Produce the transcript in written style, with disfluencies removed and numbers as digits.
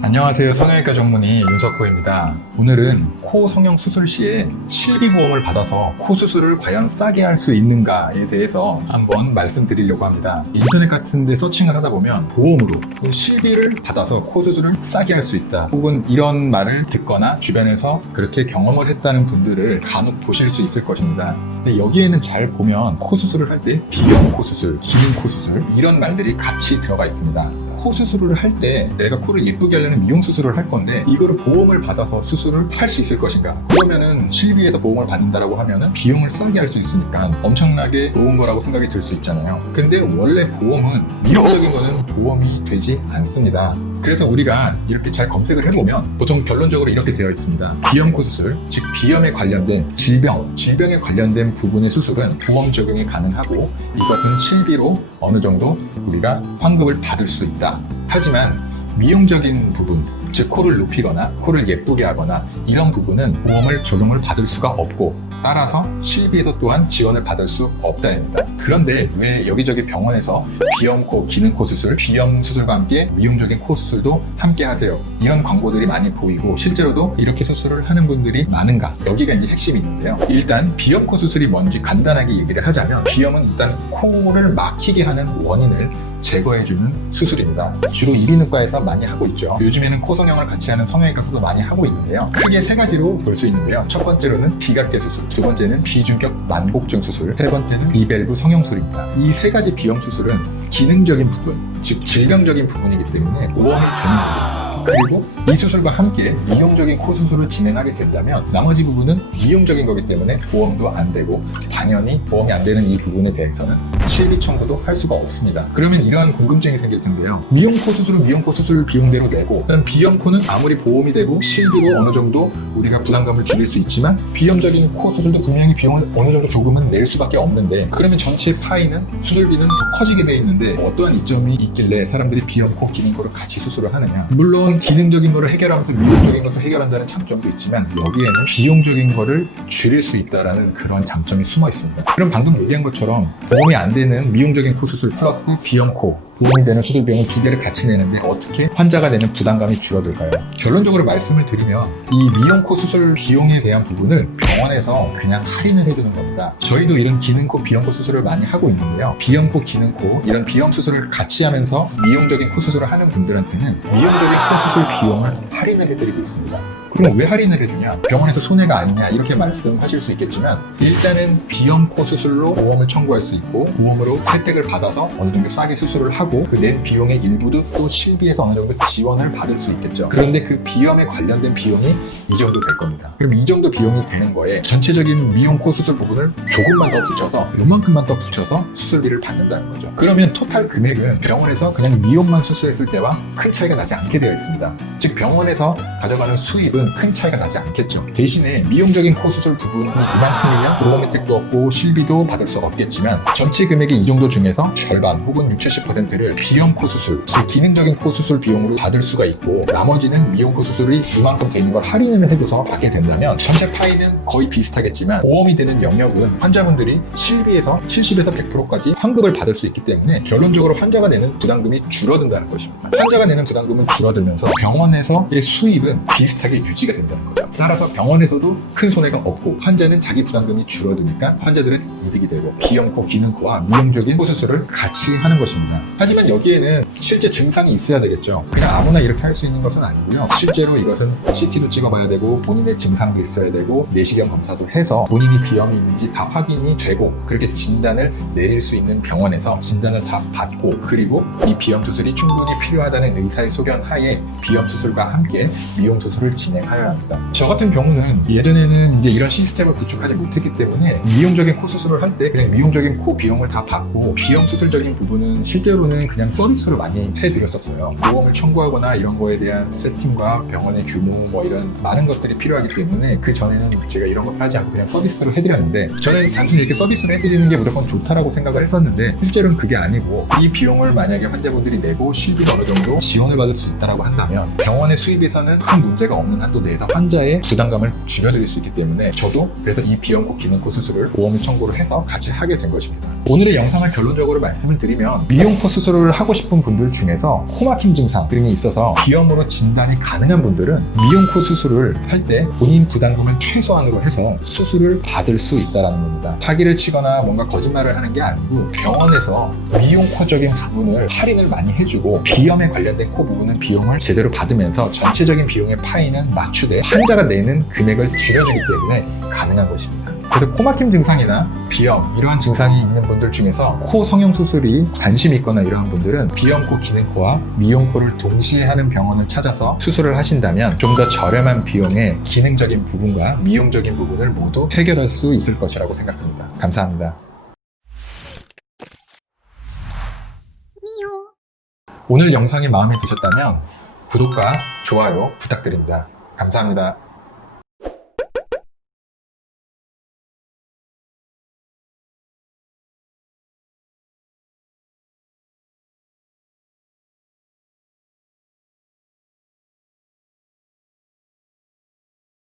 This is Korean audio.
안녕하세요. 성형외과 전문의 윤석호입니다. 오늘은 코 성형 수술 시에 실비보험을 받아서 코 수술을 과연 싸게 할 수 있는가에 대해서 한번 말씀드리려고 합니다. 인터넷 같은 데 서칭을 하다 보면 보험으로 실비를 받아서 코 수술을 싸게 할 수 있다, 혹은 이런 말을 듣거나 주변에서 그렇게 경험을 했다는 분들을 간혹 보실 수 있을 것입니다. 근데 여기에는 잘 보면 코 수술을 할 때 비염 코 수술, 기능 코 수술 이런 말들이 같이 들어가 있습니다. 코 수술을 할 때 내가 코를 예쁘게 하려는 미용 수술을 할 건데 이거를 보험을 받아서 수술을 할 수 있을 것인가? 그러면은 실비에서 보험을 받는다라고 하면은 비용을 싸게 할 수 있으니까 엄청나게 좋은 거라고 생각이 들 수 있잖아요. 근데 원래 보험은 미용적인 거는 보험이 되지 않습니다. 그래서 우리가 이렇게 잘 검색을 해보면 보통 결론적으로 이렇게 되어 있습니다. 비염 코 수술, 즉 비염에 관련된 질병에 관련된 부분의 수술은 보험 적용이 가능하고 이것은 실비로 어느 정도 우리가 환급을 받을 수 있다. 하지만 미용적인 부분, 즉 코를 높이거나 코를 예쁘게 하거나 이런 부분은 보험을 적용을 받을 수가 없고 따라서 실비에서 또한 지원을 받을 수 없다입니다. 그런데 왜 여기저기 병원에서 비염코, 기능코 수술, 비염 수술과 함께 미용적인 코 수술도 함께 하세요, 이런 광고들이 많이 보이고 실제로도 이렇게 수술을 하는 분들이 많은가? 여기가 이제 핵심이 있는데요. 일단 비염코 수술이 뭔지 간단하게 얘기를 하자면 비염은 일단 코를 막히게 하는 원인을 제거해주는 수술입니다. 주로 이비인후과에서 많이 하고 있죠. 요즘에는 코 성형을 같이 하는 성형외과에서도 많이 하고 있는데요. 크게 세 가지로 볼 수 있는데요. 첫 번째로는 비각계 수술, 두 번째는 비중격 만복증 수술, 세 번째는 이밸브 성형술입니다. 이 세 가지 비염 수술은 기능적인 부분, 즉 질병적인 부분이기 때문에 보험이 되는 겁니다. 그리고 이 수술과 함께 미용적인 코 수술을 진행하게 된다면 나머지 부분은 미용적인 거기 때문에 보험도 안 되고 당연히 보험이 안 되는 이 부분에 대해서는 실비 청구도 할 수가 없습니다. 그러면 이러한 궁금증이 생길 텐데요. 미용 코 수술은 미용 코 수술 비용대로 내고 비염 코는 아무리 보험이 되고 실비로 어느 정도 우리가 부담감을 줄일 수 있지만 비염적인 코 수술도 분명히 비용을 어느 정도 조금은 낼 수밖에 없는데 그러면 전체 파이는 수술비는 더 커지게 돼 있는데 어떠한 이점이 있길래 사람들이 비염 코, 기능 코를 같이 수술을 하느냐? 물론 기능적인 거를 해결하면서 미용적인 것도 해결한다는 장점도 있지만 여기에는 비용적인 거를 줄일 수 있다는 그런 장점이 숨어 있습니다. 그럼 방금 얘기한 것처럼 보험이 안 되는 미용적인 코 수술 플러스 비염 코, 보험이 되는 수술 비용을 두 개를 같이 내는데 어떻게 환자가 내는 부담감이 줄어들까요? 결론적으로 말씀을 드리면 이 미용 코 수술 비용에 대한 부분을 병원에서 그냥 할인을 해주는 겁니다. 저희도 이런 기능코, 비염코 수술을 많이 하고 있는데요. 비염코, 기능코 이런 비염 수술을 같이 하면서 미용적인 코 수술을 하는 분들한테는 미용적인 코 수술 비용을 할인을 해드리고 있습니다. 그럼 왜 할인을 해주냐? 병원에서 손해가 아니냐? 이렇게 말씀하실 수 있겠지만 일단은 비염 코 수술로 보험을 청구할 수 있고 보험으로 혜택을 받아서 어느 정도 싸게 수술을 하고 그 낸 비용의 일부도 또 실비에서 어느 정도 지원을 받을 수 있겠죠. 그런데 그 비염에 관련된 비용이 이 정도 될 겁니다. 그럼 이 정도 비용이 되는 거에 전체적인 미용 코 수술 부분을 조금만 더 붙여서 요만큼만 더 붙여서 수술비를 받는다는 거죠. 그러면 토탈 금액은 병원에서 그냥 미용만 수술했을 때와 큰 차이가 나지 않게 되어 있습니다. 즉 병원에서 가져가는 수입은 큰 차이가 나지 않겠죠. 대신에 미용적인 코 수술 부분이 이만큼이면 보험 혜택도 없고 실비도 받을 수 없겠지만 전체 금액의 이 정도 중에서 절반 혹은 60~70%를 비염 코 수술, 즉 기능적인 코 수술 비용으로 받을 수가 있고 나머지는 미용 코 수술이 이만큼 되는 걸 할인을 해줘서 받게 된다면 전체 파이는 거의 비슷하겠지만 보험이 되는 영역은 환자분들이 실비에서 70에서 100%까지 환급을 받을 수 있기 때문에 결론적으로 환자가 내는 부담금이 줄어든다는 것입니다. 환자가 내는 부담금은 줄어들면서 병원에서의 수입은 비슷하게 유지가 된다는 거죠. 따라서 병원에서도 큰 손해가 없고 환자는 자기 부담금이 줄어드니까 환자들은 이득이 되고 비염코, 기능코와 미용적인 코 수술을 같이 하는 것입니다. 하지만 여기에는 실제 증상이 있어야 되겠죠. 그냥 아무나 이렇게 할 수 있는 것은 아니고요. 실제로 이것은 CT도 찍어봐야 되고 본인의 증상도 있어야 되고 내시경 검사도 해서 본인이 비염이 있는지 다 확인이 되고 그렇게 진단을 내릴 수 있는 병원에서 진단을 다 받고 그리고 이 비염 수술이 충분히 필요하다는 의사의 소견 하에 비염 수술과 함께 미용 수술을 진행하여야 합니다. 저 같은 경우는 예전에는 이제 이런 시스템을 구축하지 못했기 때문에 미용적인 코 수술을 할 때 그냥 미용적인 코 비용을 다 받고 비염 수술적인 부분은 실제로는 그냥 서비스로 많이 해드렸었어요. 보험을 청구하거나 이런 거에 대한 세팅과 병원의 규모 뭐 이런 많은 것들이 필요하기 때문에 그 전에는 제가 이런 걸 하지 않고 그냥 서비스로 해드렸는데 저는 단순히 이렇게 서비스로 해드리는 게 무조건 좋다라고 생각을 했었는데 실제로는 그게 아니고 이 비용을 만약에 환자분들이 내고 실비가 어느 정도 지원을 받을 수 있다고 한다면 병원의 수입에서는 큰 문제가 없는 한도 내에서 환자의 부담감을 줄여드릴 수 있기 때문에 저도 그래서 이 비염코, 기능코 수술을 보험을 청구를 해서 같이 하게 된 것입니다. 오늘의 영상을 결론적으로 말씀을 드리면 미용코 수술을 하고 싶은 분들 분들 중에서 코막힘 증상 등이 있어서 비염으로 진단이 가능한 분들은 미용코 수술을 할 때 본인 부담금을 최소한으로 해서 수술을 받을 수 있다는 겁니다. 사기를 치거나 뭔가 거짓말을 하는 게 아니고 병원에서 미용코적인 부분을 할인을 많이 해주고 비염에 관련된 코 부분은 비용을 제대로 받으면서 전체적인 비용의 파이는 맞추되 환자가 내는 금액을 줄여주기 때문에 가능한 것입니다. 그래서 코막힘 증상이나 비염 이러한 증상이 있는 분들 중에서 코 성형 수술이 관심 있거나 이러한 분들은 비염코, 기능코와 미용코를 동시에 하는 병원을 찾아서 수술을 하신다면 좀 더 저렴한 비용에 기능적인 부분과 미용적인 부분을 모두 해결할 수 있을 것이라고 생각합니다. 감사합니다. 오늘 영상이 마음에 드셨다면 구독과 좋아요 부탁드립니다. 감사합니다.